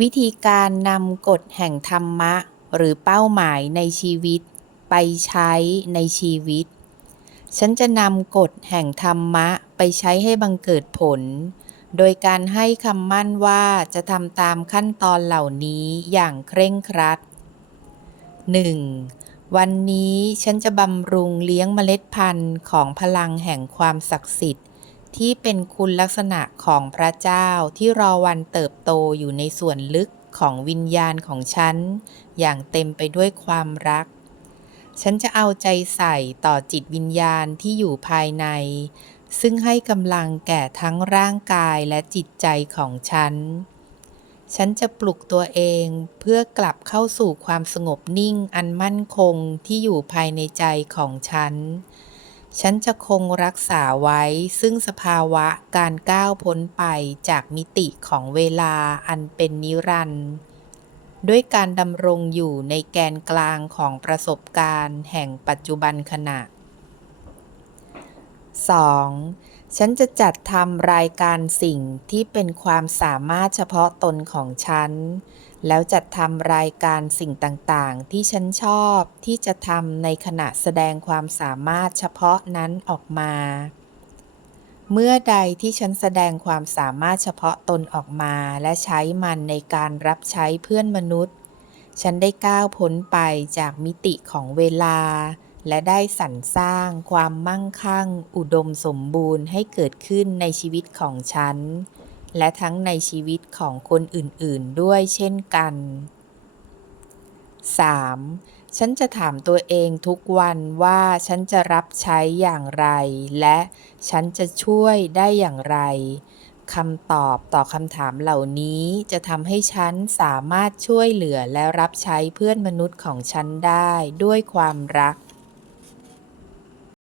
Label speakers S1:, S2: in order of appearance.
S1: วิธีการนำกฎแห่งธรรมะ หรือเป้าหมายในชีวิต ไปใช้ในชีวิต ฉันจะนำกฎแห่งธรรมะไปใช้ให้บังเกิดผล โดยการให้คำมั่นว่าจะทำตามขั้นตอนเหล่านี้อย่างเคร่งครัด 1. วันนี้ฉันจะบำรุงเลี้ยงเมล็ดพันธุ์ของพลังแห่งความศักดิ์สิทธิ์ ที่เป็นคุณลักษณะของพระเจ้าที่รอวันเติบโตอยู่ในส่วนลึกของวิญญาณของฉัน อย่างเต็มไปด้วยความรัก ฉันจะเอาใจใส่ต่อจิตวิญญาณที่อยู่ภายใน ซึ่งให้กำลังแก่ทั้งร่างกายและจิตใจของฉัน ฉันจะปลุกตัวเองเพื่อกลับเข้าสู่ความสงบนิ่งอันมั่นคงที่อยู่ภายในใจของฉัน ฉันจะคงรักษาไว้ซึ่งสภาวะการก้าวพ้นไปจากมิติของเวลาอันเป็นนิรันดร์ด้วยการดำรงอยู่ในแกนกลางของประสบการณ์แห่งปัจจุบันขณะ 2. ฉันจะจัดทำรายการสิ่งที่เป็นความสามารถเฉพาะตนของฉัน แล้วจัดทำรายการสิ่งต่างๆ ที่ฉันชอบที่จะทำในขณะแสดงความสามารถเฉพาะนั้นออกมา เมื่อใดที่ฉันแสดงความสามารถเฉพาะตนออกมาและใช้มันในการรับใช้เพื่อนมนุษย์ ฉันได้ก้าวพ้นไปจากมิติของเวลา และได้สรรสร้างความมั่งคั่ง อุดมสมบูรณ์ให้เกิดขึ้นในชีวิตของฉัน และทั้งในชีวิตของคนอื่นๆด้วยเช่นกัน 3. ฉันจะถามตัวเองทุกวันว่าฉันจะรับใช้อย่างไร และฉันจะช่วยได้อย่างไรคำตอบต่อคำถามเหล่านี้จะทำให้ฉันสามารถช่วยเหลือและรับใช้เพื่อนมนุษย์ของฉันได้ด้วยความรัก